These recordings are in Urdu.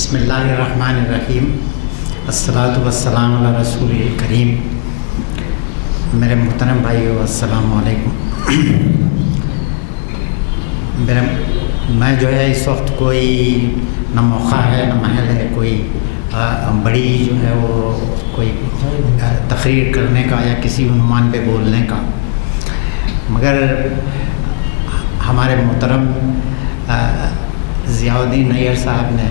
بسم اللہ الرحمن الرحیم، الصلاۃ والسلام علی رسول کریم۔ میرے محترم بھائیو، السلام علیکم۔ میں جو ہے اس وقت کوئی نہ موقع ہے نہ محل ہے کوئی بڑی جو ہے وہ کوئی تقریر کرنے کا یا کسی عنوان پہ بولنے کا، مگر ہمارے محترم ضیاء الدین نیر صاحب نے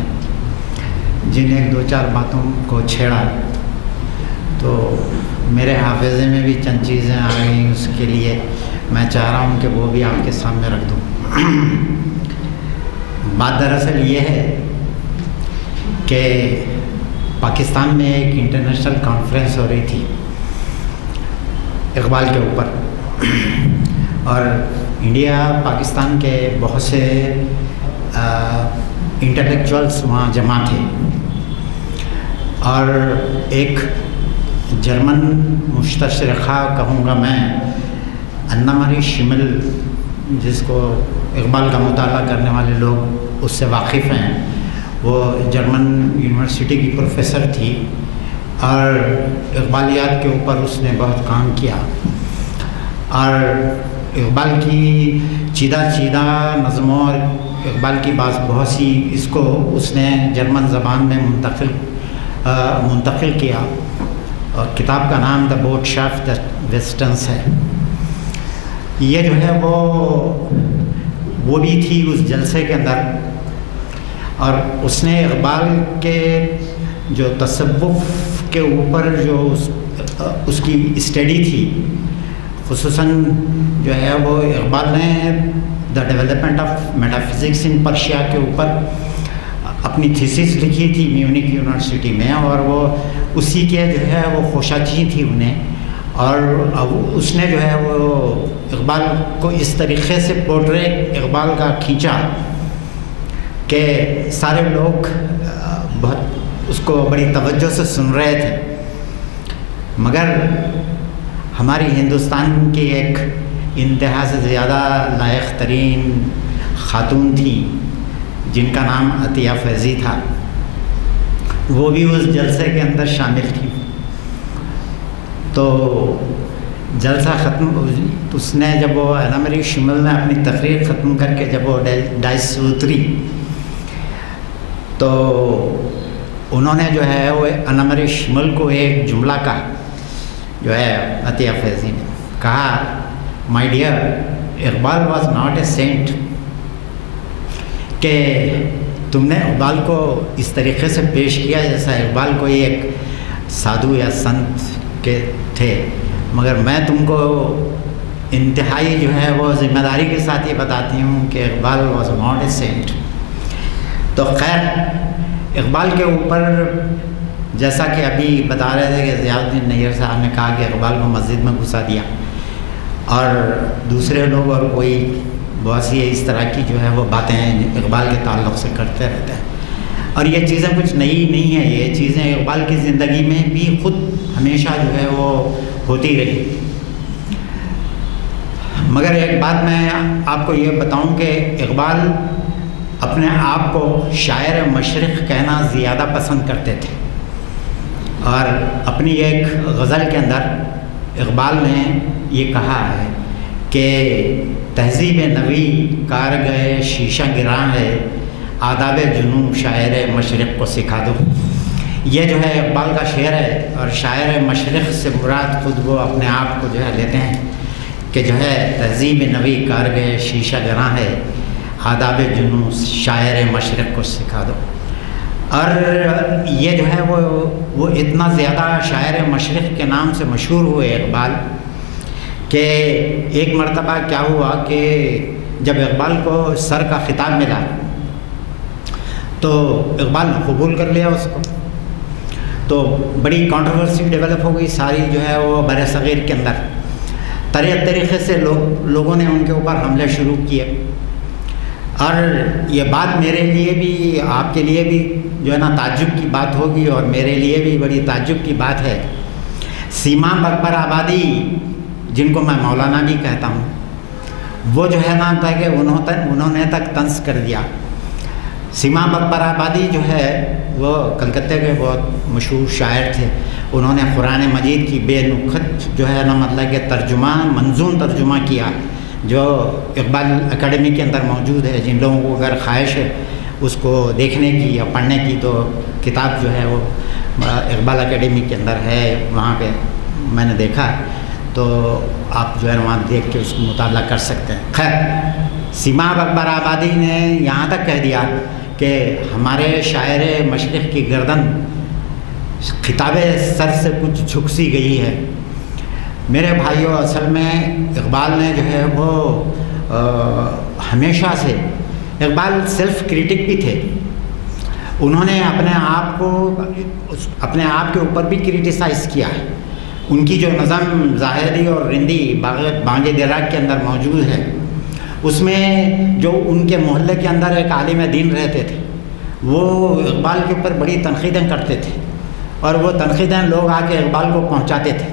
جن ایک دو چار باتوں کو چھیڑا تو میرے حافظے میں بھی چند چیزیں آ گئیں، اس کے لیے میں چاہ رہا ہوں کہ وہ بھی آپ کے سامنے رکھ دوں۔ بات دراصل یہ ہے کہ پاکستان میں ایک انٹرنیشنل کانفرنس ہو رہی تھی اقبال کے اوپر، اور انڈیا پاکستان کے بہت سے انٹلیکچوئلس وہاں جمع تھے، اور ایک جرمن مستشرقہ کہوں گا میں، انا ماری شمل، جس کو اقبال کا مطالعہ کرنے والے لوگ اس سے واقف ہیں، وہ جرمن یونیورسٹی کی پروفیسر تھی اور اقبالیات کے اوپر اس نے بہت کام کیا، اور اقبال کی چیدہ نظموں اور اقبال کی بہت سی اس کو اس نے جرمن زبان میں منتقل کیا، اور کتاب کا نام دا بوٹشافٹ دا ویسٹنس ہے۔ یہ جو ہے وہ بھی تھی اس جلسے کے اندر، اور اس نے اقبال کے جو تصوف کے اوپر جو اس کی اسٹڈی تھی، خصوصاً جو ہے وہ اقبال نے the development of metaphysics in Persia کے اوپر اپنی تھیسس لکھی تھی میونک یونیورسٹی میں، اور وہ اسی کے جو ہے وہ خوشاچی تھی انہیں، اور اس نے جو ہے وہ اقبال کو اس طریقے سے پورٹریٹ اقبال کا کھینچا کہ سارے لوگ بہت اس کو بڑی توجہ سے سن رہے تھے، مگر ہماری ہندوستان کی ایک انتہا سے زیادہ لائق ترین خاتون تھی جن کا نام عطیہ فیضی تھا، وہ بھی اس جلسے کے اندر شامل تھی۔ تو جلسہ ختم، اس نے جب وہ انا ماری شمل نے اپنی تقریر ختم کر کے جب وہ ڈائس سے اتری تو انہوں نے جو ہے وہ انا ماری شمل کو ایک جملہ کہا، جو ہے عطیہ فیضی نے کہا، my dear, Iqbal was not a saint, کہ تم نے اقبال کو اس طریقے سے پیش کیا جیسا اقبال کوئی ایک سادھو یا سنت کے تھے، مگر میں تم کو انتہائی جو ہے وہ ذمہ داری کے ساتھ یہ بتاتی ہوں کہ Iqbal was not a saint. تو خیر، اقبال کے اوپر جیسا کہ ابھی بتا رہے تھے کہ ضیاء الدین نیر صاحب نے کہا کہ اقبال کو مسجد میں گھسا دیا، اور دوسرے لوگ اور کوئی بہت سی اس طرح کی جو ہے وہ باتیں اقبال کے تعلق سے کرتے رہتے ہیں، اور یہ چیزیں کچھ نئی نہیں ہیں، یہ چیزیں اقبال کی زندگی میں بھی خود ہمیشہ جو ہے وہ ہوتی رہی۔ مگر ایک بات میں آپ کو یہ بتاؤں کہ اقبال اپنے آپ کو شاعر مشرق کہنا زیادہ پسند کرتے تھے، اور اپنی ایک غزل کے اندر اقبال نے یہ کہا ہے کہ تہذیب نوی کار گئے شیشہ گراں ہے، آداب جنوں شاعر مشرق کو سکھا دو۔ یہ جو ہے اقبال کا شعر ہے، اور شاعر مشرق سے مراد خود وہ اپنے آپ کو جو ہے لیتے ہیں کہ جو ہے تہذیب نوی کار گئے شیشہ گراں ہے، آداب جنوں شاعر مشرق کو سکھا دو۔ اور یہ جو ہے وہ اتنا زیادہ شاعر مشرق کے نام سے مشہور ہوئے اقبال کہ ایک مرتبہ کیا ہوا کہ جب اقبال کو سر کا خطاب ملا تو اقبال نے قبول کر لیا اس کو، تو بڑی کانٹروورسی ڈیولپ ہو گئی ساری جو ہے وہ بر صغیر کے اندر، طریقے سے لوگوں نے ان کے اوپر حملے شروع کیے، اور یہ بات میرے لیے بھی آپ کے لیے بھی جو ہے نا تعجب کی بات ہوگی، اور میرے لیے بھی بڑی تعجب کی بات ہے۔ سیما اکبر آبادی، جن کو میں مولانا بھی کہتا ہوں، وہ جو ہے نا تھا کہ انہوں نے تک طنز کر دیا، سیما اکبر آبادی جو ہے وہ کلکتہ کے بہت مشہور شاعر تھے. انہوں نے قرآن مجید کی بے نکھت جو ہے نا مطلب کہ ترجمہ منظوم ترجمہ کیا جو اقبال اکیڈمی کے اندر موجود ہے. جن لوگوں کو اگر خواہش ہے اس کو دیکھنے کی یا پڑھنے کی تو کتاب جو ہے وہ اقبال اکیڈمی کے اندر ہے. وہاں پہ میں نے دیکھا تو آپ جو ہے وہاں دیکھ کے اس کو مطالعہ کر سکتے ہیں. خیر سیما اکبر آبادی نے یہاں تک کہہ دیا کہ ہمارے شاعر مشرق کی گردن خطاب سر سے کچھ جھک سی گئی ہے. میرے بھائیوں اصل میں اقبال نے جو ہے وہ ہمیشہ سے اقبال سیلف کریٹک بھی تھے. انہوں نے اپنے آپ کے اوپر بھی کریٹیسائز کیا ہے. ان کی جو نظم زاہدی اور رندی بانگ دراک کے اندر موجود ہے اس میں جو ان کے محلے کے اندر ایک عالم دین رہتے تھے وہ اقبال کے اوپر بڑی تنقیدیں کرتے تھے اور وہ تنقیدیں لوگ آ کے اقبال کو پہنچاتے تھے.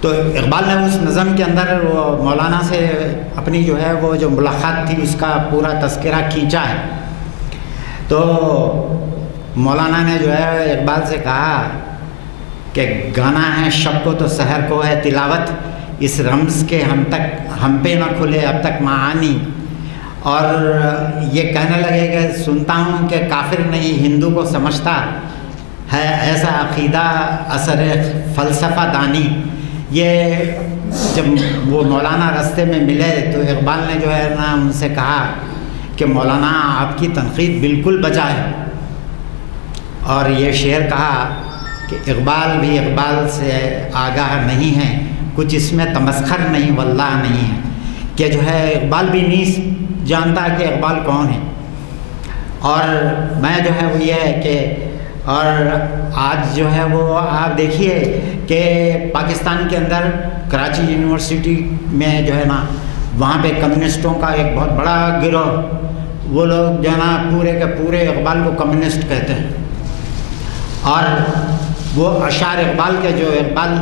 تو اقبال نے اس نظم کے اندر وہ مولانا سے اپنی جو ہے وہ جو ملاقات تھی اس کا پورا تذکرہ کھینچا ہے. تو مولانا نے جو ہے اقبال سے کہا کہ گانا ہے شب کو تو سحر کو ہے تلاوت, اس رمز کے ہم پہ نہ کھلے اب تک معانی. اور یہ کہنے لگے کہ سنتا ہوں کہ کافر نہیں ہندو کو سمجھتا ہے ایسا عقیدہ اثر فلسفہ دانی. یہ جب وہ مولانا راستے میں ملے تو اقبال نے جو ہے نا ان سے کہا کہ مولانا آپ کی تنقید بالکل بجا ہے. اور یہ شعر کہا کہ اقبال بھی اقبال سے آگاہ نہیں ہے, کچھ اس میں تمسخر نہیں واللہ نہیں ہے. کہ جو ہے اقبال بھی نہیں جانتا کہ اقبال کون ہے. اور میں جو ہے وہ یہ ہے کہ اور آج جو ہے وہ آپ دیکھیے کہ پاکستان کے اندر کراچی یونیورسٹی میں جو ہے نا وہاں پہ کمیونسٹوں کا ایک بہت بڑا گروہ وہ لوگ جو ہے نا پورے کے پورے اقبال کو کمیونسٹ کہتے ہیں. اور وہ اشعار اقبال کے جو اقبال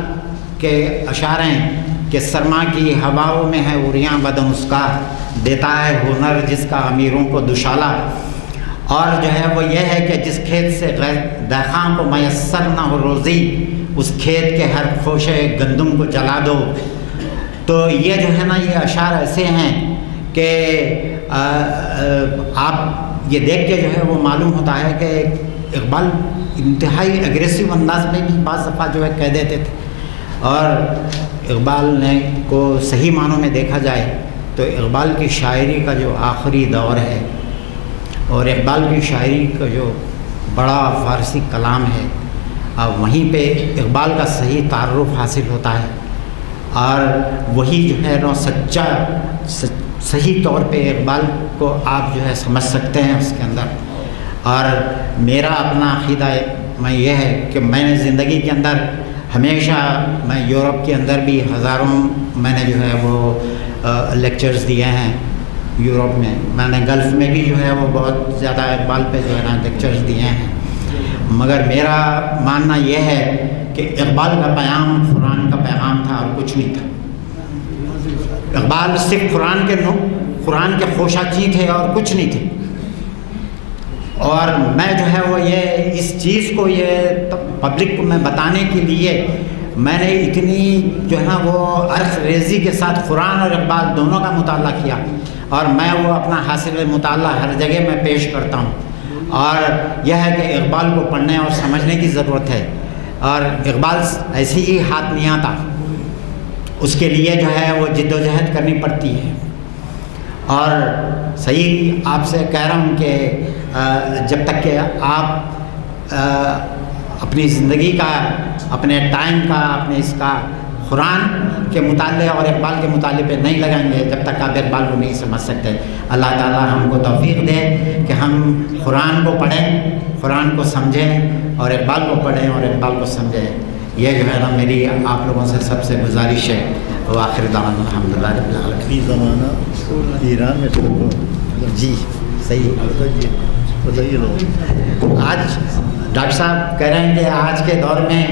کے اشعار ہیں کہ سرما کی ہواؤں میں ہے اریاں بدن اس کا دیتا ہے ہنر جس کا امیروں کو دشالہ. اور جو ہے وہ یہ ہے کہ جس کھیت سے دہقان کو میسر نہ ہو روزی اس کھیت کے ہر خوشے گندم کو جلا دو. تو یہ جو ہے نا یہ اشعار ایسے ہیں کہ آپ یہ دیکھ کے جو ہے وہ معلوم ہوتا ہے کہ اقبال انتہائی اگریسو انداز میں بھی بعض دفعہ جو ہے کہہ دیتے تھے. اور اقبال نے کو صحیح معنوں میں دیکھا جائے تو اقبال کی شاعری کا جو آخری دور ہے اور اقبال کی شاعری کا جو بڑا فارسی کلام ہے وہیں پہ اقبال کا صحیح تعارف حاصل ہوتا ہے. اور وہی جو ہے نا سچا صحیح طور پہ اقبال کو آپ جو ہے سمجھ سکتے ہیں اس کے اندر. اور میرا اپنا عقیدہ میں یہ ہے کہ میں نے زندگی کے اندر ہمیشہ میں یورپ کے اندر بھی ہزاروں میں نے جو ہے وہ لیکچرز دیے ہیں. یورپ میں نے گلف میں بھی جو ہے وہ بہت زیادہ اقبال پہ جو ہے نا لیکچرز دیے ہیں. مگر میرا ماننا یہ ہے کہ اقبال کا پیغام قرآن کا پیغام تھا اور کچھ نہیں تھا. اقبال صرف قرآن کے خوشاچی تھے اور کچھ نہیں تھے. اور میں جو ہے وہ یہ اس چیز کو یہ پبلک کو میں بتانے کے لیے میں نے اتنی جو ہے نا وہ عرق ریزی کے ساتھ قرآن اور اقبال دونوں کا مطالعہ کیا اور میں وہ اپنا حاصل مطالعہ ہر جگہ میں پیش کرتا ہوں. اور یہ ہے کہ اقبال کو پڑھنے اور سمجھنے کی ضرورت ہے. اور اقبال ایسے ہی ہاتھ نہیں آتا, اس کے لیے جو ہے وہ جد و جہد کرنی پڑتی ہے. اور صحیح آپ سے کہہ رہا ہوں کہ جب تک کہ آپ اپنی زندگی کا اپنے ٹائم کا اپنے اس کا قرآن کے مطالعے اور اقبال کے مطالعے پہ نہیں لگائیں گے جب تک آپ اقبال کو نہیں سمجھ سکتے. اللہ تعالیٰ ہم کو توفیق دے کہ ہم قرآن کو پڑھیں, قرآن کو سمجھیں اور اقبال کو پڑھیں اور اقبال کو سمجھیں. یہ جو ہے نا میری آپ لوگوں سے سب سے گزارش ہے. وآخر دعوانا الحمدللہ رب العالمین. زمانہ ایران میں جی صحیح بتائیے لوگ. آج ڈاکٹر صاحب کہہ رہے ہیں کہ آج کے دور میں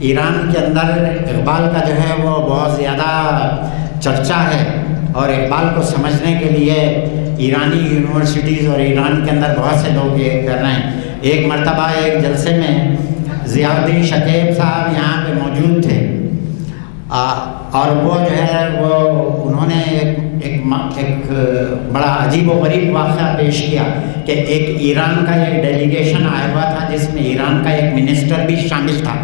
ایران کے اندر اقبال کا جو ہے وہ بہت زیادہ چرچا ہے اور اقبال کو سمجھنے کے لیے ایرانی یونیورسٹیز اور ایران کے اندر بہت سے لوگ یہ کر رہے ہیں۔ ایک مرتبہ ایک جلسے میں ضیاء الدین شکیب صاحب یہاں پہ موجود تھے، اور وہ جو ہے وہ انہوں نے ایک بڑا عجیب و غریب واقعہ پیش کیا کہ ایک ایران کا ایک ڈیلیگیشن آیا ہوا تھا جس میں ایران کا ایک منسٹر بھی شامل تھا۔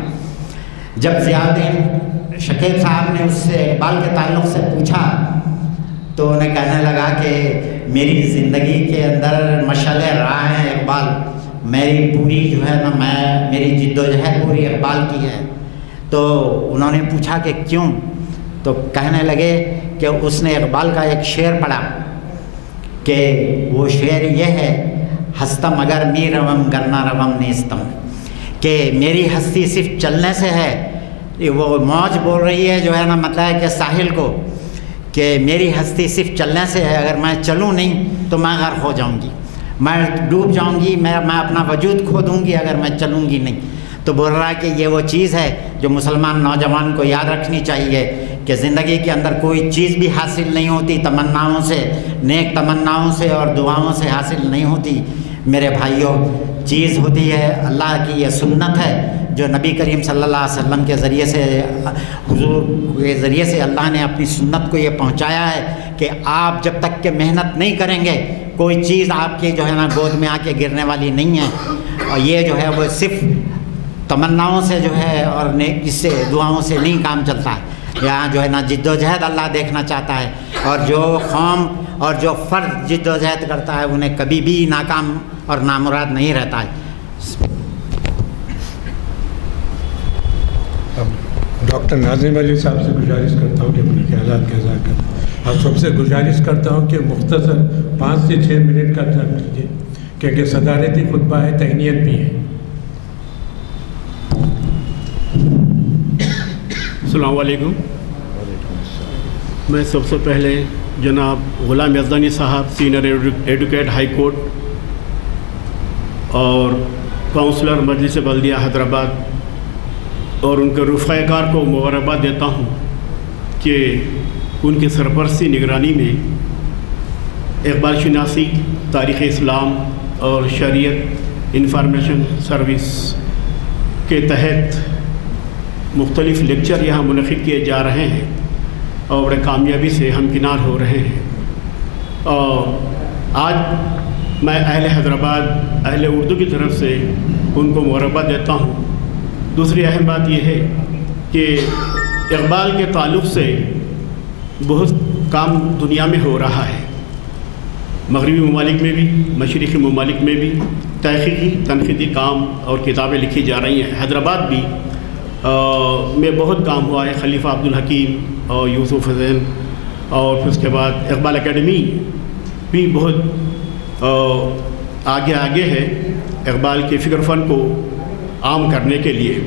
جب ضیاء الدین شکیب صاحب نے اس سے اقبال کے تعلق سے پوچھا تو انہیں کہنے لگا کہ میری زندگی کے اندر مشعل راہ ہے اقبال، میری پوری جو ہے نا میری جد و جہد پوری اقبال کی ہے۔ تو انہوں نے پوچھا کہ کیوں؟ تو کہنے لگے کہ اس نے اقبال کا ایک شعر پڑھا کہ وہ شعر یہ ہے، ہستم اگر می روم گرنا روم نیستم، کہ میری ہستی صرف چلنے سے ہے۔ وہ موج بول رہی ہے جو ہے نا مطلب ہے کہ ساحل کو کہ میری ہستی صرف چلنے سے ہے، اگر میں چلوں نہیں تو میں غرق ہو جاؤں گی، میں ڈوب جاؤں گی، میں اپنا وجود کھو دوں گی اگر میں چلوں گی نہیں۔ تو بول رہا ہے کہ یہ وہ چیز ہے جو مسلمان نوجوان کو یاد رکھنی چاہیے کہ زندگی کے اندر کوئی چیز بھی حاصل نہیں ہوتی تمناؤں سے، نیک تمناؤں سے اور دعاؤں سے حاصل نہیں ہوتی میرے بھائیوں۔ چیز ہوتی ہے اللہ کی یہ سنت ہے جو نبی کریم صلی اللہ علیہ وسلم کے ذریعے سے، حضور کے ذریعے سے اللہ نے اپنی سنت کو یہ پہنچایا ہے کہ آپ جب تک کہ محنت نہیں کریں گے کوئی چیز آپ کی جو ہے نا گود میں آ کے گرنے والی نہیں ہے۔ اور یہ جو ہے وہ صرف تمناؤں سے جو ہے اور نیک سے دعاؤں سے نہیں کام چلتا ہے، یہاں جو ہے نا جد و جہد اللہ دیکھنا چاہتا ہے، اور جو قوم اور جو فرد جد و جہد کرتا ہے انہیں کبھی بھی ناکام اور نامراد نہیں رہتا ہے۔ ڈاکٹر ناظم علی صاحب سے گزارش کرتا ہوں کہ اپنے خیالات کا اظہار کریں، اور سب سے گزارش کرتا ہوں کہ مختصر 5 سے 6 منٹ کا ٹائم دیجیے کیونکہ صدارتی خطبہ ہے، تہنیت بھی ہے۔ السلام علیکم۔ میں سب سے پہلے جناب غلام یزدانی صاحب، سینئر ایڈوکیٹ ہائی کورٹ اور کونسلر مجلس بلدیہ حیدرآباد اور ان کے رفقائے کار کو مبارکباد دیتا ہوں کہ ان کی سرپرستی نگرانی میں اقبال شناسی، تاریخ اسلام اور شریعت انفارمیشن سروس کے تحت مختلف لیکچر یہاں منعقد کیے جا رہے ہیں اور بڑے کامیابی سے ہمکنار ہو رہے ہیں۔ اور آج میں اہل حیدرآباد، اہل اردو کی طرف سے ان کو مبارکباد دیتا ہوں۔ دوسری اہم بات یہ ہے کہ اقبال کے تعلق سے بہت کام دنیا میں ہو رہا ہے، مغربی ممالک میں بھی، مشرقی ممالک میں بھی تحقیقی تنقیدی کام اور کتابیں لکھی جا رہی ہیں۔ حیدرآباد بھی میں بہت کام ہوا ہے، خلیفہ عبدالحکیم اور یوسف حسین، اور پھر اس کے بعد اقبال اکیڈمی بھی بہت آگے ہے اقبال کے فکر فن کو عام کرنے کے لیے۔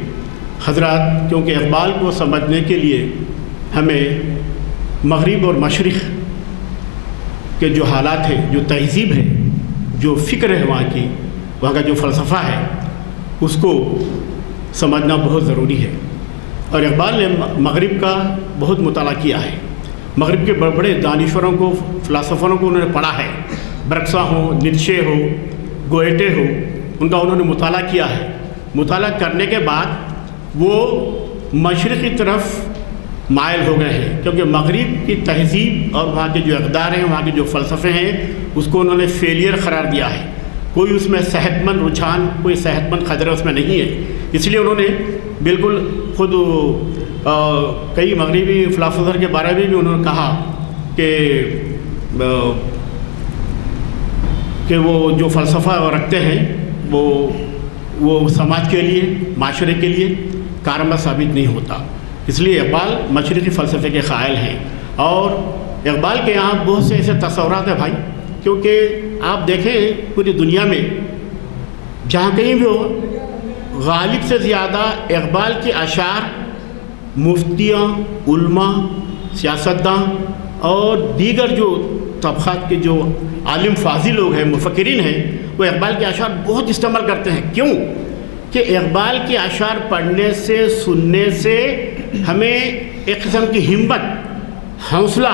حضرات، کیونکہ اقبال کو سمجھنے کے لیے ہمیں مغرب اور مشرق کے جو حالات ہیں، جو تہذیب ہے، جو فکر ہے وہاں کا جو فلسفہ ہے، اس کو سمجھنا بہت ضروری ہے۔ اور اقبال نے مغرب کا بہت مطالعہ کیا ہے، مغرب کے بڑے بڑے دانشوروں کو، فلسفروں کو انہوں نے پڑھا ہے، برکسا ہو، نیٹشے ہو، گوئٹے ہو، ان کا انہوں نے مطالعہ کیا ہے۔ مطالعہ کرنے کے بعد وہ مشرق کی طرف مائل ہو گئے ہیں، کیونکہ مغرب کی تہذیب اور وہاں کے جو اقدار ہیں، وہاں کے جو فلسفے ہیں، اس کو انہوں نے فیلئر قرار دیا ہے۔ کوئی اس میں صحت مند رجحان، کوئی صحت مند خدرہ اس میں نہیں ہے۔ اس لیے انہوں نے بالکل خود کئی مغربی فلاسفر کے بارے میں بھی انہوں نے کہا کہ وہ جو فلسفہ رکھتے ہیں وہ سماج کے لیے، معاشرے کے لیے کارآمد ثابت نہیں ہوتا۔ اس لیے اقبال مشرقی فلسفے کے قائل ہیں، اور اقبال کے یہاں بہت سے ایسے تصورات ہیں بھائی، کیونکہ آپ دیکھیں پوری دنیا میں جہاں کہیں بھی ہو، غالب سے زیادہ اقبال کے اشعار مفتیاں، علماء، سیاستداں اور دیگر جو طبقات کے جو عالم فاضل لوگ ہیں، مفکرین ہیں، وہ اقبال کے اشعار بہت استعمال کرتے ہیں۔ کیوں؟ کہ اقبال کے اشعار پڑھنے سے، سننے سے ہمیں ایک قسم کی ہمت، حوصلہ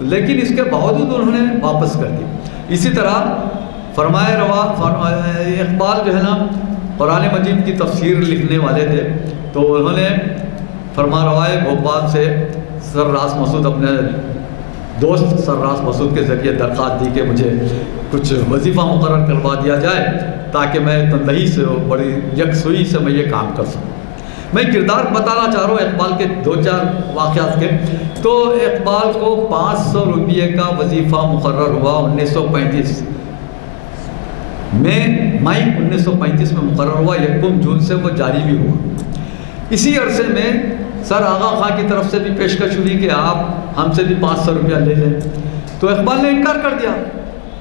لیکن اس کے باوجود انہوں نے واپس کر دی. اسی طرح فرمائے روا اقبال جو ہے نا قرآن مجید کی تفسیر لکھنے والے تھے، تو انہوں نے فرما روائے بھوپال سے سر راس مسعود اپنے دوست سر راس مسعود کے ذریعے درخواست دی کہ مجھے کچھ وظیفہ مقرر کروا دیا جائے تاکہ میں تندہی سے بڑی یکسوئی سے میں یہ کام کر سکوں. میں کردار بتانا چاہ رہا ہوں اقبال کے 2-4 واقعات کے. تو اقبال کو 500 روپیے کا وظیفہ مقرر ہوا 1935 میں، مئی 1935 میں مقرر ہوا. 1 جون سے وہ جاری بھی ہوا. اسی عرصے میں سر آغا خان کی طرف سے بھی پیشکش ہوئی کہ آپ ہم سے بھی 500 روپیہ لے لیں. تو اقبال نے انکار کر دیا.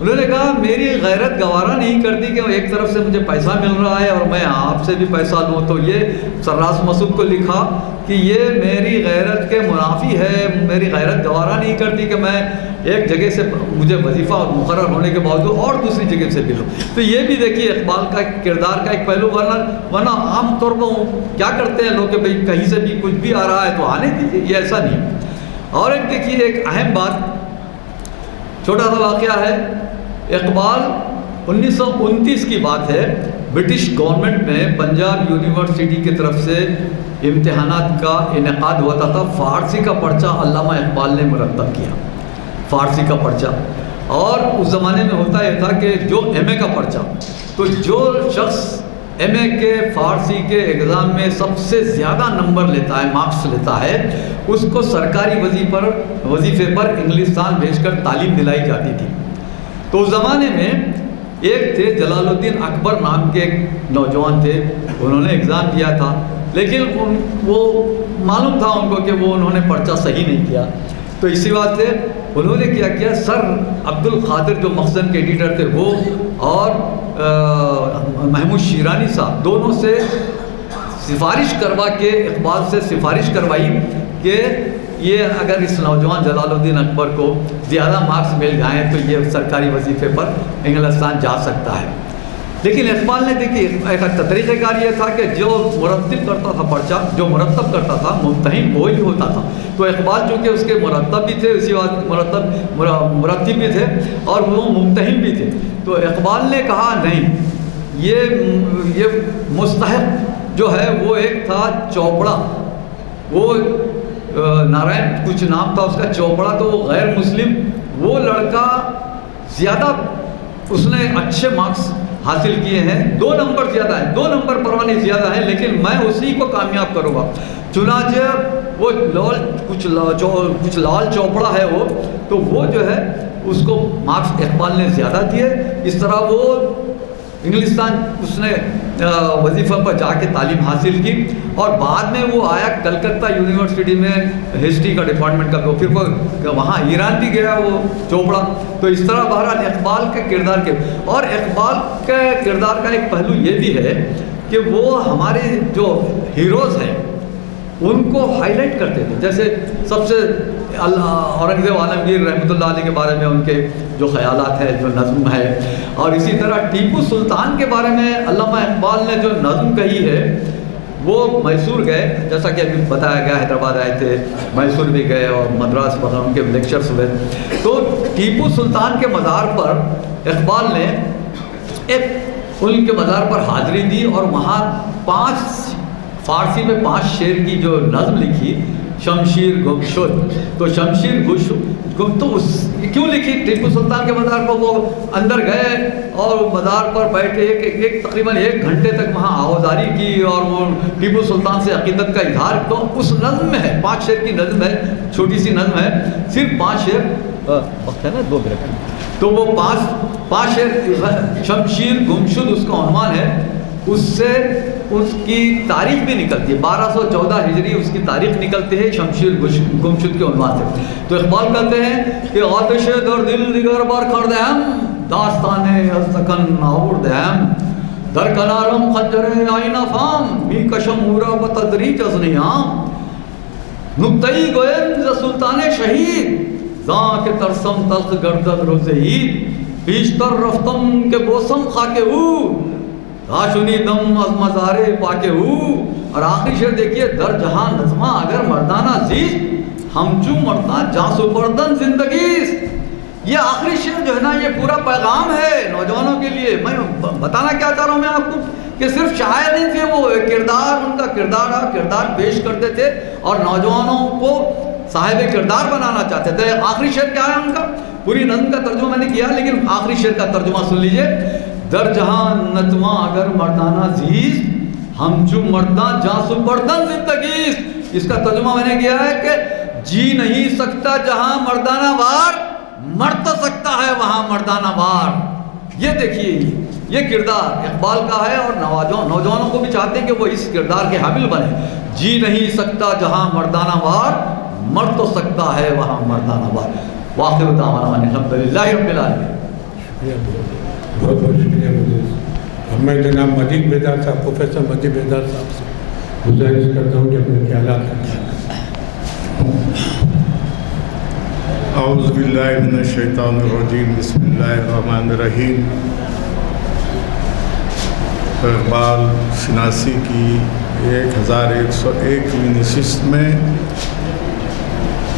انہوں نے کہا میری غیرت گوارا نہیں کرتی کہ ایک طرف سے مجھے پیسہ مل رہا ہے اور میں آپ سے بھی پیسہ لوں. تو یہ سر راس مسعود کو لکھا کہ یہ میری غیرت کے منافی ہے، میری غیرت گوارا نہیں کرتی کہ میں ایک جگہ سے مجھے وظیفہ مقرر ہونے کے باوجود اور دوسری جگہ سے بھی لوں. تو یہ بھی دیکھیے اقبال کا کردار کا ایک پہلو. ورنہ عام طور پر کیا کرتے ہیں لوگ کہ بھئی کہیں سے بھی کچھ بھی آ رہا ہے تو آنے دیجیے، یہ ایسا نہیں. اور ایک دیکھیے ایک اہم بات، چھوٹا سا واقعہ ہے. اقبال 1929 کی بات ہے، برٹش گورنمنٹ میں پنجاب یونیورسٹی کی طرف سے امتحانات کا انعقاد ہوتا تھا. فارسی کا پرچہ علامہ اقبال نے مرتب کیا، فارسی کا پرچہ. اور اس زمانے میں ہوتا یہ تھا کہ جو ایم اے کا پرچہ، تو جو شخص ایم اے کے فارسی کے ایگزام میں سب سے زیادہ نمبر لیتا ہے، مارکس لیتا ہے، اس کو سرکاری وظیفے پر انگلستان بھیج کر تعلیم دلائی جاتی تھی. تو اس زمانے میں ایک تھے جلال الدین اکبر نام کے ایک نوجوان تھے، انہوں نے ایگزام دیا تھا لیکن وہ معلوم تھا ان کو کہ وہ انہوں نے پرچہ صحیح نہیں کیا. تو اسی بات سے انہوں نے کیا کیا، سر عبد القادر جو مخزن کے ایڈیٹر تھے وہ اور محمود شیرانی صاحب دونوں سے سفارش کروا کے اقبال سے سفارش کروائی کہ یہ اگر اس نوجوان جلال الدین اکبر کو زیادہ مارکس مل جائیں تو یہ سرکاری وظیفے پر انگلستان جا سکتا ہے. لیکن اقبال نے دیکھیے ایک طریقہ کار یہ تھا کہ جو مرتب کرتا تھا پرچہ، جو مرتب کرتا تھا ممتحن وہی ہوتا تھا. تو اقبال چونکہ اس کے مرتب بھی تھے، اسی بات مرتب بھی تھے اور وہ ممتحن بھی تھے. تو اقبال نے کہا نہیں، یہ مستحق جو ہے وہ ایک تھا چوپڑا، وہ نارائن کچھ نام تھا اس کا، چوپڑا. تو وہ غیر مسلم، وہ لڑکا زیادہ اس نے اچھے مارکس حاصل کیے ہیں، 2 نمبر زیادہ ہیں، 2 نمبر پروانی زیادہ ہیں، لیکن میں اسی کو کامیاب کروں گا. چنانچہ وہ کچھ لال چوپڑا ہے وہ، تو وہ جو ہے اس کو مارکس اقبال نے زیادہ دیے. اس طرح وہ انگلستان اس نے وظیفہ پر جا کے تعلیم حاصل کی اور بعد میں وہ آیا کلکتہ یونیورسٹی میں ہسٹری کا ڈپارٹمنٹ کا، پھر وہ وہاں ایران بھی گیا وہ چوپڑا. تو اس طرح بہرحال اقبال کے کردار کے، اور اقبال کے کردار کا ایک پہلو یہ بھی ہے کہ وہ ہمارے جو ہیروز ہیں ان کو ہائی لائٹ کرتے تھے. جیسے سب سے اورنگزیب عالمگیر رحمۃ اللہ علیہ کے بارے میں ان کے جو خیالات ہیں، جو نظم ہے، اور اسی طرح ٹیپو سلطان کے بارے میں علامہ اقبال نے جو نظم کہی ہے، وہ میسور گئے، جیسا کہ ابھی بتایا گیا حیدرآباد آئے تھے، میسور بھی گئے اور مدراس وغیرہ ان کے لیکچرز ہوئے. تو ٹیپو سلطان کے مزار پر اقبال نے ان کے مزار پر حاضری دی اور وہاں 5 فارسی میں 5 شعر کی جو نظم لکھی، شمشیر گمشد. تو شمشیر گم تو کیوں لکھی؟ ٹیپو سلطان کے مزار پر وہ اندر گئے اور مزار پر بیٹھے تقریباً 1 گھنٹے تک وہاں آوازاری کی اور وہ ٹیپو سلطان سے عقیدت کا اظہار. تو اس نظم میں ہے، 5 شعر کی نظم ہے، چھوٹی سی نظم ہے، صرف 5 شعر وقت ہے نا 2 منٹ. تو وہ 5 شعر شمشیر گمشد اس کا عنوان ہے. اس سے اس کی تاریخ بھی نکلتی ہے، 1214 ہجری اس کی تاریخ نکلتی ہے شمشیر گمشد کے عنوان سے. تو اقبال کہتے ہیں کہ آتش در دل دیگر بار کردم، داستان از سکن آوردم، در کنارم خنجر آینه فام، می کشم او را به تدریج از نیام، نکته‌ای گویم ز سلطان شهید، زان که ترسم تلخ گردد روز عید، پیشتر رفتم که بوسم خاک او، راشنی دم از مزار پاک او. اور آخری شعر دیکھیے، در جہاں نظمہ اگر مردانہ زیست، ہمچو مردہ جاں سپردن زندگی. یہ آخری شعر جو ہے نا یہ پورا پیغام ہے نوجوانوں کے لیے. میں بتانا کیا چاہ رہا ہوں میں آپ کو کہ صرف شاعر نہیں تھے وہ، کردار ان کا کردار پیش کرتے تھے اور نوجوانوں کو صاحب کردار بنانا چاہتے تھے. آخری شعر کیا ہے ان کا؟ پوری نظم کا ترجمہ میں نے کیا لیکن آخری شعر کا ترجمہ سن لیجئے. در جہاں نتواں اگر مردانہ زیز، ہمچو مرداں جاں سپردن زندگی. اس کا ترجمہ میں نے کیا ہے کہ جی نہیں سکتا جہاں مردانہ وار، مر تو سکتا ہے وہاں مردانہ وار. یہ دیکھیے یہ کردار اقبال کا ہے اور نوجوانوں کو بھی چاہتے ہیں کہ وہ اس کردار کے حامل بنے. جی نہیں سکتا جہاں مردانہ وار، مر تو سکتا ہے وہاں مردانہ وار. واخر دعوانا الحمدللہ رب العالمین. بہت بہت شکریہ مجھے. اب میں جناب مجید بیدار صاحب، پروفیسر مجید بیدار صاحب سے گزارش کرتا ہوں کہ اپنے خیالات رکھیں. اعوذ باللہ من الشیطان الرجیم، بسم اللہ الرحمن الرحیم. اقبال شناسی کی 1101ویں نشست میں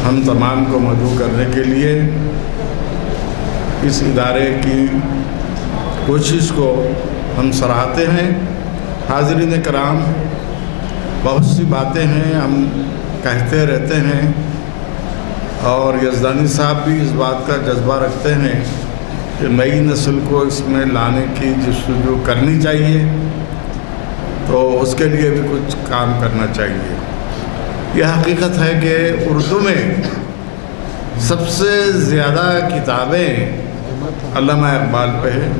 ہم تمام کو مدعو کرنے کے لیے اس ادارے کی کوشش کو ہم سراہتے ہیں. حاضرین کرام، بہت سی باتیں ہیں ہم کہتے رہتے ہیں اور یزدانی صاحب بھی اس بات کا جذبہ رکھتے ہیں کہ نئی نسل کو اس میں لانے کی جستجو کرنی چاہیے، تو اس کے لیے بھی کچھ کام کرنا چاہیے. یہ حقیقت ہے کہ اردو میں سب سے زیادہ کتابیں علامہ اقبال پہ ہیں.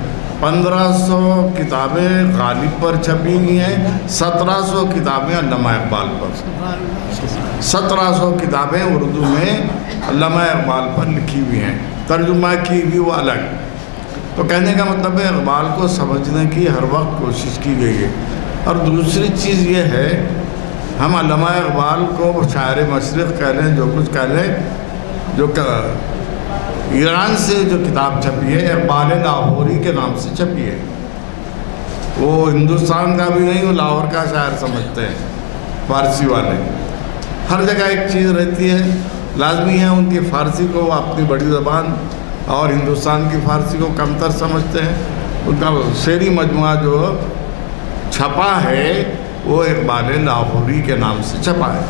1500 کتابیں غالب پر چھپی ہوئی ہیں، 1700 کتابیں علامہ اقبال پر. 1700 کتابیں اردو میں علامہ اقبال پر لکھی ہوئی ہیں، ترجمہ کی بھی وہ الگ. تو کہنے کا مطلب ہے اقبال کو سمجھنے کی ہر وقت کوشش کی گئی ہے. اور دوسری چیز یہ ہے، ہم علامہ اقبال کو شاعر مشرق کہہ لیں، جو کچھ کہہ لیں، جو ایران سے جو کتاب چھپی ہے اقبال لاہوری کے نام سے چھپی ہے. وہ ہندوستان کا بھی نہیں، وہ لاہور کا شاعر سمجھتے ہیں فارسی والے. ہر جگہ ایک چیز رہتی ہے، لازمی ہے ان کی فارسی کو وہ اپنی بڑی زبان اور ہندوستان کی فارسی کو کمتر سمجھتے ہیں. ان کا شعری مجموعہ جو چھپا ہے وہ اقبال لاہوری کے نام سے چھپا ہے.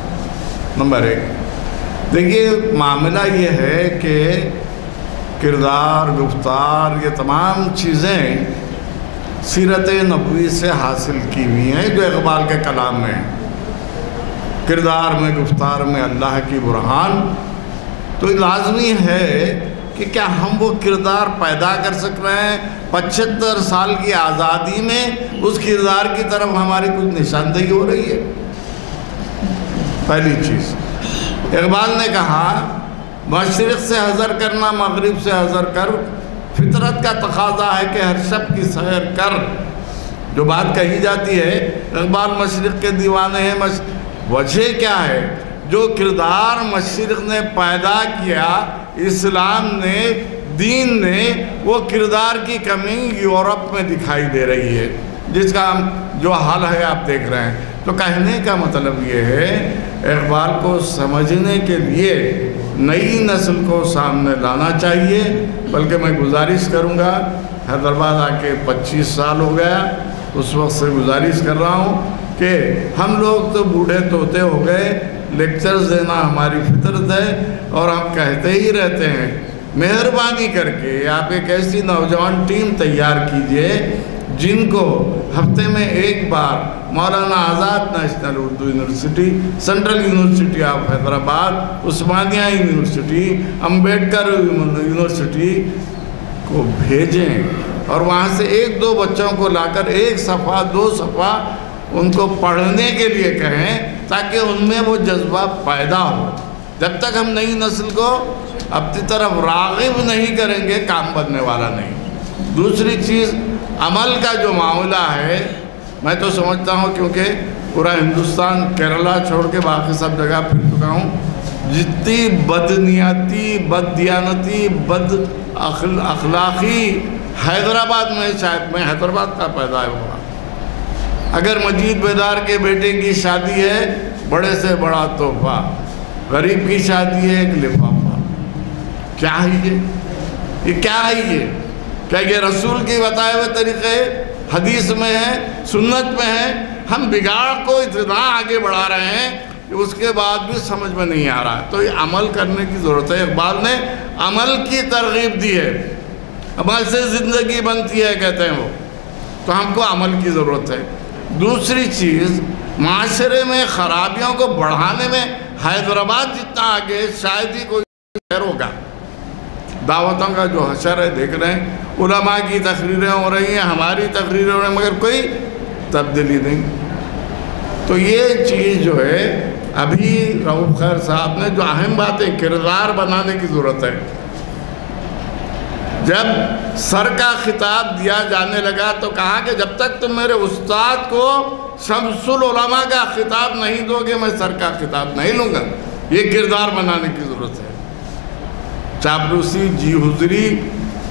نمبر 1 دیکھیے، معاملہ یہ ہے کہ کردار، گفتار، یہ تمام چیزیں سیرت نبوی سے حاصل کی ہوئی ہیں جو اقبال کے کلام میں ہیں. کردار میں، گفتار میں اللہ کی برہان. تو لازمی ہے کہ کیا ہم وہ کردار پیدا کر سک رہے ہیں؟ 75 سال کی آزادی میں اس کردار کی طرف ہماری کچھ نشاندہی ہو رہی ہے. پہلی چیز، اقبال نے کہا مشرق سے حذر کرنا مغرب سے حذر کر، فطرت کا تقاضا ہے کہ ہر شب کی سیر کر. جو بات کہی جاتی ہے اقبال مشرق کے دیوانے ہیں، وجہ کیا ہے؟ جو کردار مشرق نے پیدا کیا، اسلام نے، دین نے، وہ کردار کی کمی یورپ میں دکھائی دے رہی ہے، جس کا جو حال ہے آپ دیکھ رہے ہیں. تو کہنے کا مطلب یہ ہے اقبال کو سمجھنے کے لیے نئی نسل کو سامنے لانا چاہیے. بلکہ میں گزارش کروں گا، حیدرآباد آ کے 25 سال ہو گیا، اس وقت سے گزارش کر رہا ہوں کہ ہم لوگ تو بوڑھے طوطے ہو گئے، لیکچرز دینا ہماری فطرت ہے اور ہم کہتے ہی رہتے ہیں. مہربانی کر کے آپ ایک ایسی نوجوان ٹیم تیار کیجئے جن کو ہفتے میں ایک بار Maulana Azad national Urdu university, central university of Hyderabad, Osmania university, Ambedkar university کو بھیجیں اور وہاں سے 1-2 بچوں کو لا کر 1 صفحہ 2 صفحہ ان کو پڑھنے کے لیے کہیں تاکہ ان میں وہ جذبہ پیدا ہو. جب تک ہم نئی نسل کو اپنی طرف راغب نہیں کریں گے کام بننے والا نہیں. دوسری چیز، عمل کا جو معاملہ ہے، میں تو سمجھتا ہوں کیونکہ پورا ہندوستان کیرلا چھوڑ کے باقی سب جگہ پھر چکا ہوں، جتنی بدنیاتی، بددیانتی، بد اخلاقی حیدرآباد میں، شاید میں حیدرآباد کا پیدا ہوا، اگر مجید بیدار کے بیٹے کی شادی ہے، بڑے سے بڑا تحفہ، غریب کی شادی ہے ایک لفافہ. کیا ہے یہ کیا ہے کیا یہ رسول کی بتائے ہوئے طریقے حدیث میں ہے، سنت میں ہے؟ ہم بگاڑ کو اتنا آگے بڑھا رہے ہیں کہ اس کے بعد بھی سمجھ میں نہیں آ رہا ہے. تو یہ عمل کرنے کی ضرورت ہے. اقبال نے عمل کی ترغیب دی ہے. عمل سے زندگی بنتی ہے کہتے ہیں وہ. تو ہم کو عمل کی ضرورت ہے. دوسری چیز، معاشرے میں خرابیوں کو بڑھانے میں حیدرآباد جتنا آگے شاید ہی کوئی شہر ہوگا. دعوتوں کا جو حشر ہے دیکھ رہے ہیں، علماء کی تقریریں ہو رہی ہیں، ہماری تقریریں ہو رہی ہیں، مگر کوئی تبدیلی نہیں. تو یہ چیز جو ہے ابھی رؤوف خیر صاحب نے جو اہم باتیں کردار بنانے کی ضرورت ہے. جب سر کا خطاب دیا جانے لگا تو کہا کہ جب تک تم میرے استاد کو شمس العلماء کا خطاب نہیں دو گے میں سر کا خطاب نہیں لوں گا. یہ کردار بنانے کی ضرورت ہے. چاپلوسی، جی حضوری،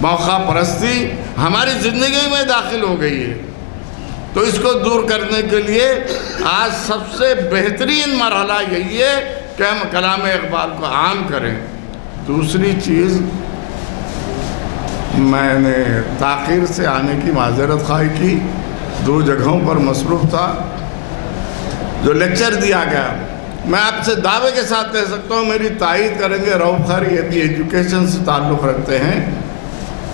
موقع پرستی ہماری زندگی میں داخل ہو گئی ہے. تو اس کو دور کرنے کے لیے آج سب سے بہترین مرحلہ یہی ہے کہ ہم کلام اقبال کو عام کریں. دوسری چیز، میں نے تاخیر سے آنے کی معذرت خواہی کی، 2 جگہوں پر مصروف تھا. جو لیکچر دیا گیا، میں آپ سے دعوے کے ساتھ کہہ سکتا ہوں، میری تائید کریں گے رؤوف خیر یہ بھی ایجوکیشن سے تعلق رکھتے ہیں.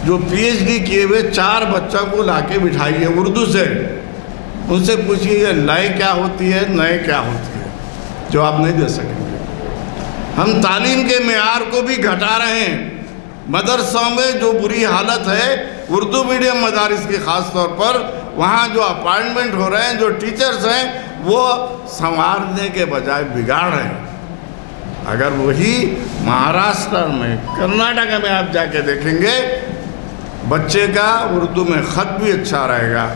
جو پی ایچ ڈی کیے ہوئے 4 بچوں کو لا کے بٹھائیے اردو سے، ان سے پوچھئے یہ لائے کیا ہوتی ہے، نئے کیا ہوتی ہے، جواب نہیں دے سکیں گے. ہم تعلیم کے معیار کو بھی گھٹا رہے ہیں. مدرسوں میں جو بری حالت ہے، اردو میڈیم مدارس کی خاص طور پر، وہاں جو اپائنٹمنٹ ہو رہے ہیں، جو ٹیچرز ہیں، وہ سنوارنے کے بجائے بگاڑ رہے ہیں. اگر وہی مہاراشٹر میں، کرناٹک میں آپ جا کے دیکھیں گے، بچے کا اردو میں خط بھی اچھا رہے گا،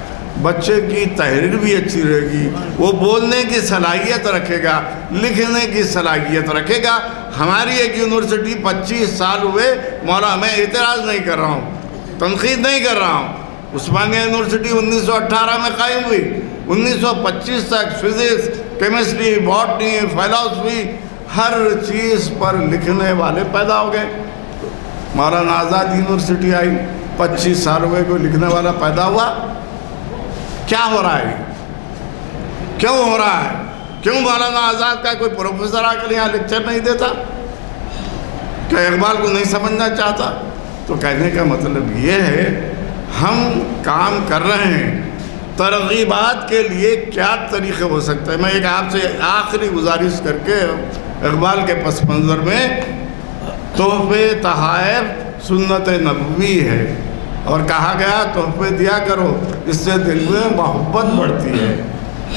بچے کی تحریر بھی اچھی رہے گی، وہ بولنے کی صلاحیت رکھے گا، لکھنے کی صلاحیت رکھے گا. ہماری ایک یونیورسٹی 25 سال ہوئے، مولانا میں اعتراض نہیں کر رہا ہوں، تنقید نہیں کر رہا ہوں. عثمانیہ یونیورسٹی 1918 میں قائم ہوئی. 1925 تک فزکس، کیمسٹری، باٹنی، فلسفی، ہر چیز پر لکھنے والے پیدا ہو گئے. مولانا آزاد یونیورسٹی آئی، 25 سال ہوئے کوئی لکھنے والا پیدا ہوا. کیا ہو رہا ہے؟ کیوں ہو رہا ہے؟ کیوں مولانا آزاد کا کوئی پروفیسر آ کر یہاں لیکچر نہیں دیتا؟ کیا اقبال کو نہیں سمجھنا چاہتا؟ تو کہنے کا مطلب یہ ہے ہم کام کر رہے ہیں. ترغیبات کے لیے کیا طریقے ہو سکتے ہیں؟ میں ایک آپ سے آخری گزارش کر کے اقبال کے پس منظر میں، تحفے تحائف سنت نبوی ہے، اور کہا گیا تحفے دیا کرو، اس سے دل میں محبت بڑھتی ہے.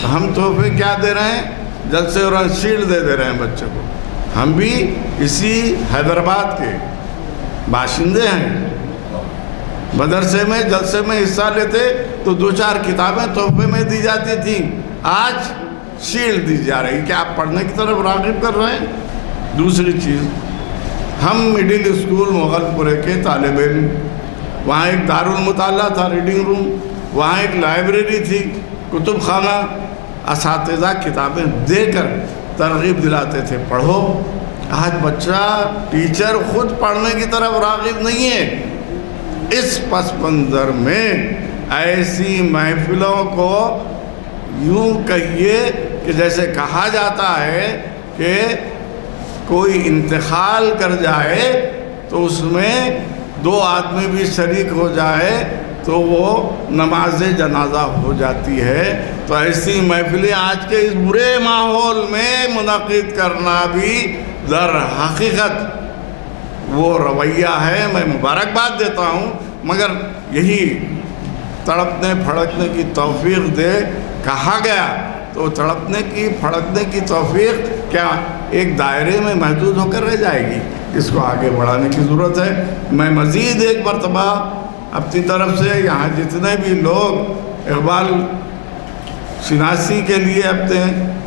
ہم تحفے کیا دے رہے ہیں؟ جلسے اور شیلڈ دے رہے ہیں بچوں کو. ہم بھی اسی حیدرآباد کے باشندے ہیں. مدرسے میں جلسے میں حصہ لیتے تو 2-4 کتابیں تحفے میں دی جاتی تھیں، آج شیلڈ دی جا رہی. کیا آپ پڑھنے کی طرف راغب کر رہے ہیں؟ دوسری چیز، ہم مڈل اسکول مغل پورے کے طالب علم، وہاں ایک دارالمطالعہ تھا، ریڈنگ روم، وہاں ایک لائبریری تھی، کتب خانہ. اساتذہ کتابیں دے کر ترغیب دلاتے تھے، پڑھو. آج بچہ، ٹیچر خود پڑھنے کی طرف راغب نہیں ہے. اس پس منظر میں ایسی محفلوں کو یوں کہیے کہ جیسے کہا جاتا ہے کہ کوئی انتقال کر جائے تو اس میں 2 آدمی بھی شریک ہو جائے تو وہ نماز جنازہ ہو جاتی ہے. تو ایسی محفلیں آج کے اس برے ماحول میں منعقد کرنا بھی در حقیقت وہ رویہ ہے. میں مبارکباد دیتا ہوں، مگر یہی تڑپنے پھڑکنے کی توفیق دے کہا گیا. تو تڑپنے کی پھڑکنے کی توفیق کیا ایک دائرے میں محدود ہو کر رہ جائے گی؟ اس کو آگے بڑھانے کی ضرورت ہے. میں مزید ایک مرتبہ اپنی طرف سے یہاں جتنے بھی لوگ اقبال شناسی کے لیے اپنے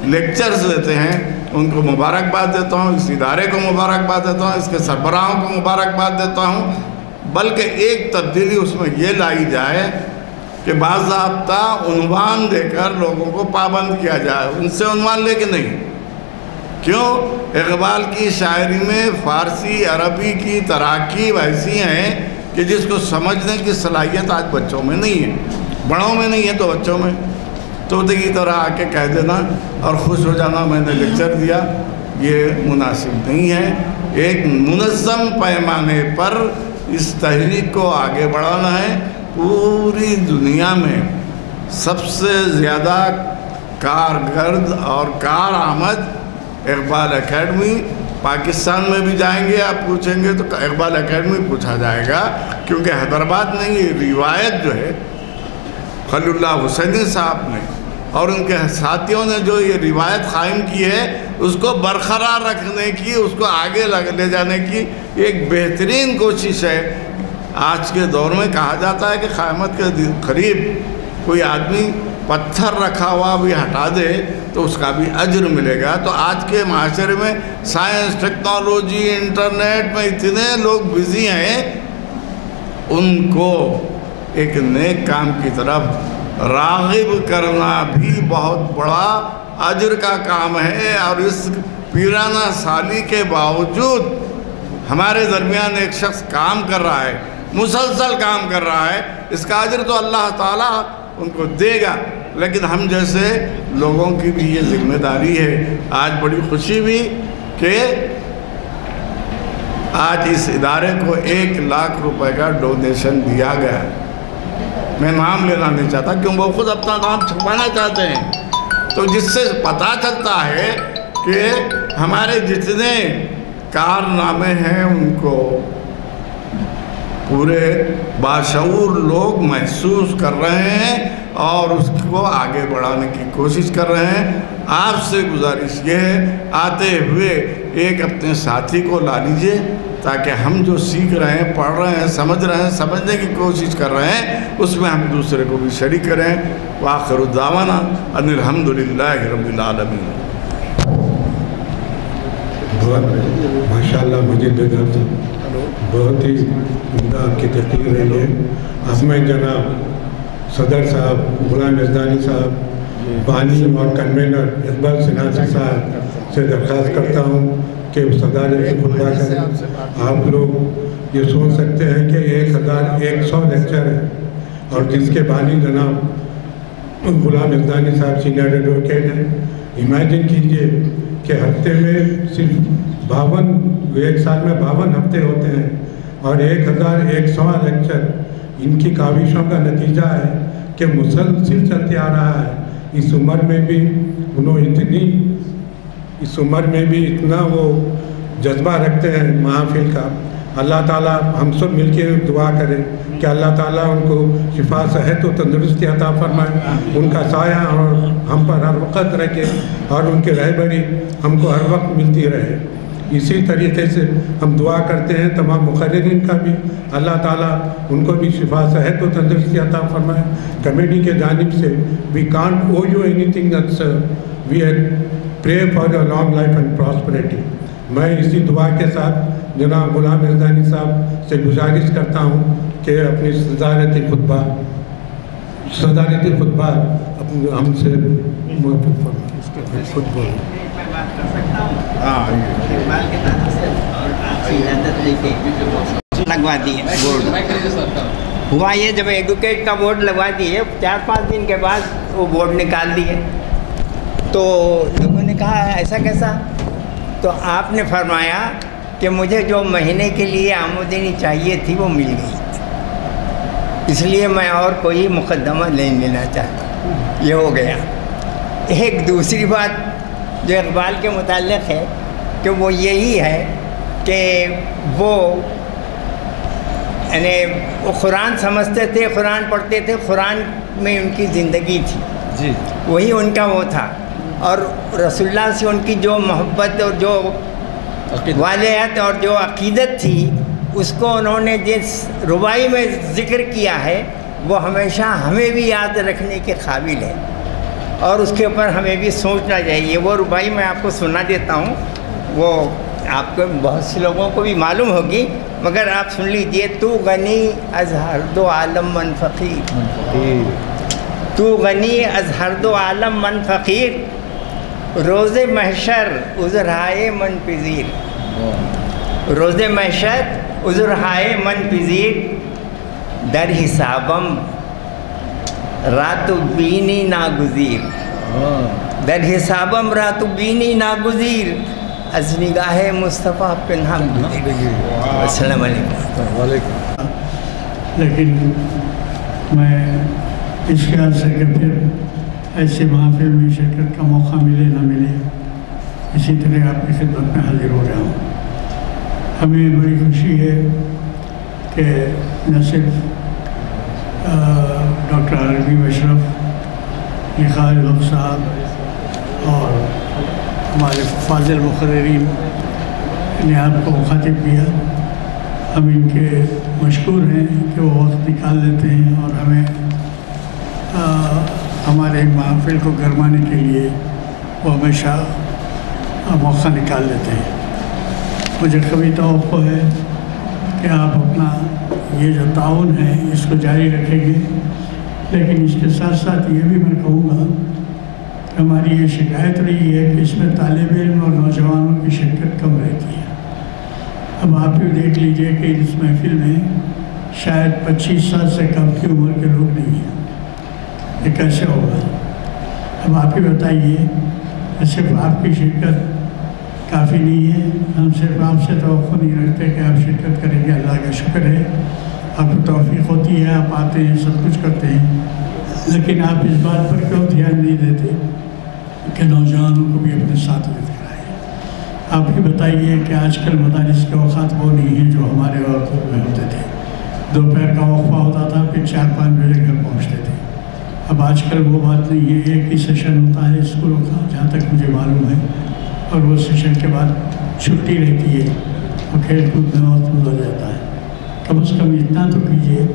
لیکچرز لیتے ہیں ان کو مبارکباد دیتا ہوں، اس ادارے کو مبارکباد دیتا ہوں، اس کے سربراہوں کو مبارکباد دیتا ہوں. بلکہ ایک تبدیلی اس میں یہ لائی جائے کہ باضابطہ عنوان دے کر لوگوں کو پابند کیا جائے. ان سے عنوان لے کے نہیں کیوں؟ اقبال کی شاعری میں فارسی عربی کی تراکیب ایسی ہیں کہ جس کو سمجھنے کی صلاحیت آج بچوں میں نہیں ہے، بڑوں میں نہیں ہے تو بچوں میں طوطے کی طرح آ کے کہہ دینا اور خوش ہو جانا میں نے لیکچر دیا، یہ مناسب نہیں ہے۔ ایک منظم پیمانے پر اس تحریک کو آگے بڑھانا ہے۔ پوری دنیا میں سب سے زیادہ کارگرد اور کارآمد اقبال اکیڈمی، پاکستان میں بھی جائیں گے آپ پوچھیں گے تو اقبال اکیڈمی پوچھا جائے گا، کیونکہ حیدرآباد میں یہ روایت جو ہے خلیل اللہ حسینی صاحب نے اور ان کے ساتھیوں نے جو یہ روایت قائم کی ہے اس کو برقرار رکھنے کی، اس کو آگے لے جانے کی ایک بہترین کوشش ہے۔ آج کے دور میں کہا جاتا ہے کہ قیامت کے قریب کوئی آدمی پتھر رکھا ہوا بھی ہٹا دے تو اس کا بھی اجر ملے گا۔ تو آج کے معاشرے میں سائنس، ٹیکنالوجی، انٹرنیٹ میں اتنے لوگ بزی ہیں، ان کو ایک نیک کام کی طرف راغب کرنا بھی بہت بڑا اجر کا کام ہے۔ اور اس پیرانہ سالی کے باوجود ہمارے درمیان ایک شخص کام کر رہا ہے، مسلسل کام کر رہا ہے، اس کا اجر تو اللہ تعالیٰ ان کو دے گا، لیکن ہم جیسے لوگوں کی بھی یہ ذمہ داری ہے۔ آج بڑی خوشی بھی کہ آج اس ادارے کو 1 لاکھ روپے کا ڈونیشن دیا گیا ہے۔ میں نام لینا نہیں چاہتا کیوں وہ خود اپنا نام چھپانا چاہتے ہیں، تو جس سے پتہ چلتا ہے کہ ہمارے جتنے کارنامے ہیں ان کو پورے باشعور لوگ محسوس کر رہے ہیں اور اس کو آگے بڑھانے کی کوشش کر رہے ہیں۔ آپ سے گزارش یہ ہے آتے ہوئے ایک اپنے ساتھی کو لا لیجئے تاکہ ہم جو سیکھ رہے ہیں، پڑھ رہے ہیں، سمجھنے کی کوشش کر رہے ہیں اس میں ہم دوسرے کو بھی شریک کریں۔ وآخر دعوانا ان الحمدللہ رب العالمین۔ ماشاءاللہ مجید بیدار صاحب بہت ہی عمدہ آپ کی تحقیق رہی ہے۔ اب میں جناب صدر صاحب غلام یزدانی صاحب بانی اور کنوینر اقبال سناسی صاحب سے درخواست کرتا ہوں کہ صدارت خطبہ کریں۔ آپ لوگ یہ سوچ سکتے ہیں کہ 1100 لیکچر ہے اور جس کے بانی جناب غلام یزدانی صاحب سینئر ایڈوکیٹ ہیں۔ امیجن کیجئے کہ ہفتے میں صرف 1 سال میں 52 ہفتے ہوتے ہیں اور 1100 لیکچر ان کی کاوشوں کا نتیجہ ہے کہ مسلسل چلتے آ رہا ہے۔ اس عمر میں بھی اتنا وہ جذبہ رکھتے ہیں محافل کا۔ اللہ تعالیٰ ہم سب مل کے دعا کریں کہ اللہ تعالیٰ ان کو شفا صحت و تندرستی عطا فرمائے، ان کا سایہ اور ہم پر ہر وقت رکھے اور ان کی رہبری ہم کو ہر وقت ملتی رہے۔ اسی طریقے سے ہم دعا کرتے ہیں تمام مقررین کا بھی، اللہ تعالیٰ ان کو بھی شفا صحت و تندرستی عطا فرمائے۔ کمیٹی کے جانب سے we can't owe you anything, we pray for your long life and prosperity۔ میں اسی دعا کے ساتھ جناب غلام یزدانی صاحب سے گزارش کرتا ہوں کہ اپنی صدارتی خطبہ ہم سے خطبہ لگوا دیے بورڈ ہوا یہ جب ایڈوکیٹ کا بورڈ لگوا دیے 4-5 دن کے بعد وہ بورڈ نکال دیے تو لوگوں نے کہا ایسا کیسا؟ تو آپ نے فرمایا کہ مجھے جو مہینے کے لیے آمدنی چاہیے تھی وہ مل گئی، اس لیے میں اور کوئی مقدمہ نہیں لینا چاہتا، یہ ہو گیا۔ ایک دوسری بات جو اقبال کے متعلق ہے کہ وہ یہی ہے کہ وہ قرآن سمجھتے تھے، قرآن پڑھتے تھے، قرآن میں ان کی زندگی تھی، جی وہی ان کا وہ تھا، اور رسول اللہ سے ان کی جو محبت اور جو والہیت اور جو عقیدت تھی اس کو انہوں نے جس ربائی میں ذکر کیا ہے وہ ہمیشہ ہمیں بھی یاد رکھنے کے قابل ہے اور اس کے اوپر ہمیں بھی سوچنا چاہیے۔ وہ ربائی میں آپ کو سنا دیتا ہوں، وہ آپ کو بہت سے لوگوں کو بھی معلوم ہوگی مگر آپ سن لیجئے۔ تو غنی از ہر دو عالم من فقیر، تو غنی از ہر دو عالم من فقیر، روز محشر عذرہائے من پذیر، روز محشر عذرہائے من پذیر، در حسابم رات بینی ناگزیر، در حسابم رات بینی ناگزیر، از نگاہ مصطفیٰ پنہم گزیر۔ السلام علیکم۔ لیکن میں اس خیال سے کہ پھر ایسے محافل میں شرکت کا موقع ملے نہ ملے، اسی طرح آپ کی خدمت میں حاضر ہو رہا ہوں۔ ہمیں بڑی خوشی ہے کہ نہ صرف ڈاکٹر عربی اشرف، نخال الحق صاحب اور ہمارے فاضل مقررین نے آپ کو مخاطب کیا، ہم ان کے مشکور ہیں کہ وہ وقت نکال لیتے ہیں اور ہمیں ہمارے محفل کو گرمانے کے لیے وہ ہمیشہ موقع نکال لیتے ہیں۔ مجھے کبھی توقع ہے کہ آپ اپنا یہ جو تعاون ہے اس کو جاری رکھیں گے، لیکن اس کے ساتھ ساتھ یہ بھی میں کہوں گا کہ ہماری یہ شکایت رہی ہے کہ اس میں طالب علم اور نوجوانوں کی شرکت کم رہتی ہے۔ اب آپ بھی دیکھ لیجئے کہ اس محفل میں شاید 25 سال سے کم کی عمر کے لوگ نہیں ہیں، یہ کیسے ہوگا؟ اب آپ ہی بتائیے، صرف آپ کی شرکت کافی نہیں ہے، ہم صرف آپ سے توقع نہیں رکھتے کہ آپ شرکت کریں گے، اللہ کا شکر ہے آپ کو توفیق ہوتی ہے، آپ آتے ہیں، سب کچھ کرتے ہیں، لیکن آپ اس بات پر کیوں دھیان نہیں دیتے کہ نوجوانوں کو بھی اپنے ساتھ لے کر آئے؟ آپ ہی بتائیے کہ آج کل مدارس کے اوقات وہ نہیں ہیں جو ہمارے وقت میں ہوتے تھے، دوپہر کا وقفہ ہوتا تھا، پھر 4-5 بجے گھر پہنچتے تھے۔ اب آج کل وہ بات نہیں ہے، ایک ہی سیشن ہوتا ہے اسکولوں کا جہاں تک مجھے معلوم ہے، اور وہ سیشن کے بعد چھٹی رہتی ہے اور کھیل کود میں وقت گزر جاتا ہے۔ کم از کم اتنا تو کیجیے،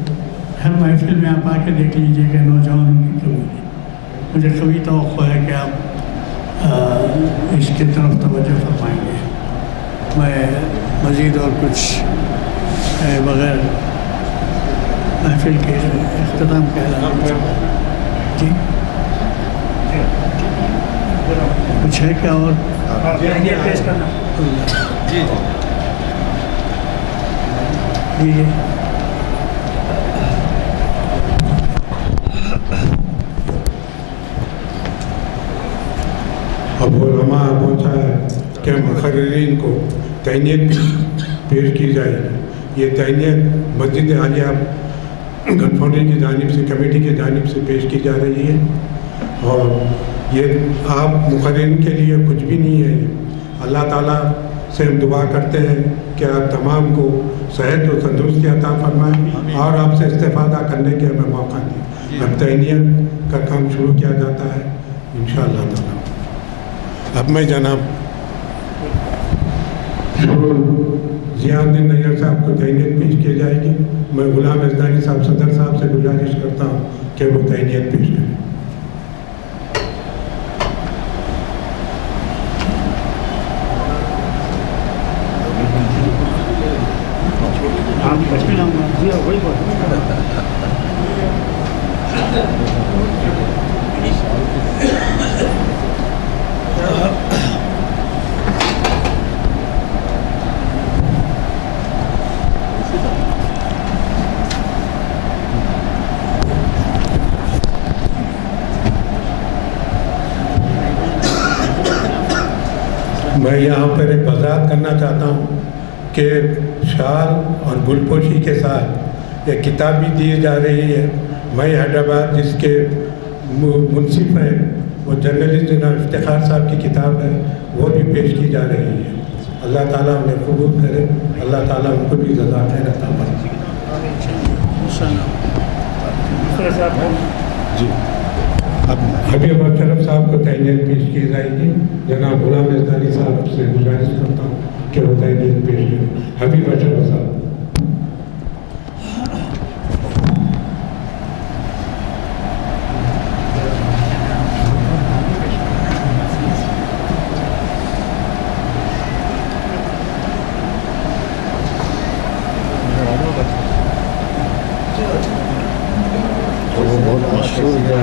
ہر محفل میں آپ آ کے دیکھ لیجیے کہ نوجوانوں کی کمی ہے۔ مجھے کبھی توقع ہے کہ آپ اس کی طرف توجہ فرمائیں گے۔ میں مزید اور کچھ بغیر محفل کے اختتام کا اعلان کروں۔ جی کچھ ہے کیا اور؟ پیش کرنا جی جی اب وہ لمحہ پہنچا ہے کہ مقررین کو تعینیت پیش کی جائے گی۔ یہ تعینیت مسجد عالیہ گنفونڈی کی جانب سے، کمیٹی کی جانب سے پیش کی جا رہی ہے، اور یہ آپ مقررین کے لیے کچھ بھی نہیں ہے۔ اللہ تعالیٰ سے ہم دعا کرتے ہیں کہ آپ تمام کو صحت و تندرستی عطا فرمائیں اور آپ سے استفادہ کرنے کے ہمیں موقع دیں۔ اب تعینیت کا کام شروع کیا جاتا ہے انشاءاللہ تعالیٰ۔ اب میں جناب ضیاء الدین نیار صاحب کو تعینیت پیش کی جائے گی۔ میں غلام ازدانی صاحب صدر صاحب سے گزارش کرتا ہوں کہ وہ تعینیت پیش کریں۔ میں یہاں پر ایک وضاحت کرنا چاہتا ہوں کہ شال اور گل پوشی کے ساتھ ایک کتاب بھی دی جا رہی ہے، میں حیدرآباد جس کے منصف ہیں، وہ جرنلسٹ جناب افتخار صاحب کی کتاب ہے، وہ بھی پیش کی جا رہی ہے۔ اللہ تعالیٰ انہیں قبول کرے، اللہ تعالیٰ ان کو بھی جزا خیر عطا فرمائے۔ جی اب حبیب اشرف صاحب کو تعینیت پیش کی جائے گی۔ جناب غلام ازدانی صاحب سے گزارش کرتا ہوں کہ وہ تعینیت پیش کریں۔ حبیب اشرف صاحب۔ بہت مشہور ہے